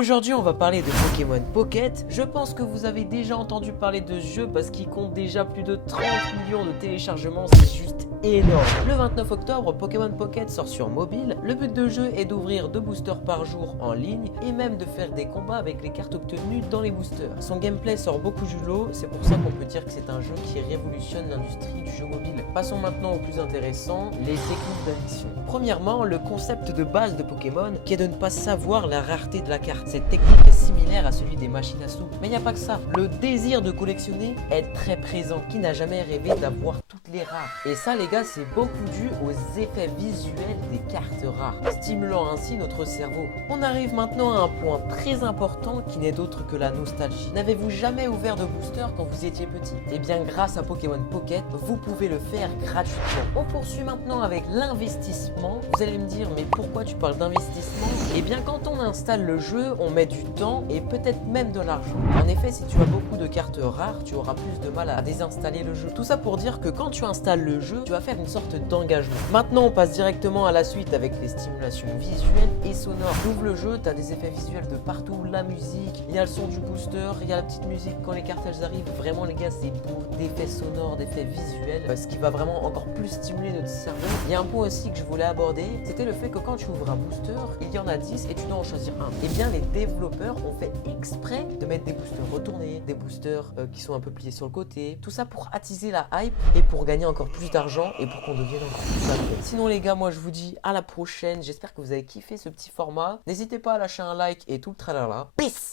Aujourd'hui on va parler de Pokémon Pocket. Je pense que vous avez déjà entendu parler de ce jeu parce qu'il compte déjà plus de 30 millions de téléchargements, c'est juste énorme. Le 29 octobre, Pokémon Pocket sort sur mobile. Le but de jeu est d'ouvrir 2 boosters par jour en ligne et même de faire des combats avec les cartes obtenues dans les boosters. Son gameplay sort beaucoup du lot, c'est pour ça qu'on peut dire que c'est un jeu qui révolutionne l'industrie du jeu mobile. Passons maintenant au plus intéressant, les techniques d'addition. Premièrement, le concept de base de Pokémon qui est de ne pas savoir la rareté de la carte. Cette technique est similaire à celui des machines à sous. Mais il n'y a pas que ça. Le désir de collectionner est très présent. Qui n'a jamais rêvé d'avoir toutes les rares? Et ça les gars, c'est beaucoup dû aux effets visuels des cartes rares, stimulant ainsi notre cerveau. On arrive maintenant à un point très important qui n'est d'autre que la nostalgie. N'avez-vous jamais ouvert de booster quand vous étiez petit? Eh bien grâce à Pokémon Pocket, vous pouvez le faire gratuitement. On poursuit maintenant avec l'investissement. Vous allez me dire, mais pourquoi tu parles d'investissement? Eh bien quand on installe le jeu, on met du temps et peut-être même de l'argent. En effet, si tu as beaucoup de cartes rares, tu auras plus de mal à désinstaller le jeu. Tout ça pour dire que quand tu installes le jeu, tu vas faire une sorte d'engagement. Maintenant, on passe directement à la suite avec les stimulations visuelles et sonores. Tu ouvres le jeu, tu as des effets visuels de partout, la musique, il y a le son du booster, il y a la petite musique quand les cartes elles arrivent. Vraiment les gars, c'est beau, d'effets sonores, d'effets visuels, ce qui va vraiment encore plus stimuler notre cerveau. Il y a un point aussi que je voulais aborder, c'était le fait que quand tu ouvres un booster, il y en a 10 et tu dois en choisir un. Et bien les développeurs ont fait exprès de mettre des boosters retournés, des boosters qui sont un peu pliés sur le côté, tout ça pour attiser la hype et pour gagner encore plus d'argent et pour qu'on devienne encore plus accro. Sinon les gars, moi je vous dis à la prochaine, j'espère que vous avez kiffé ce petit format. N'hésitez pas à lâcher un like et tout le tralala. Peace!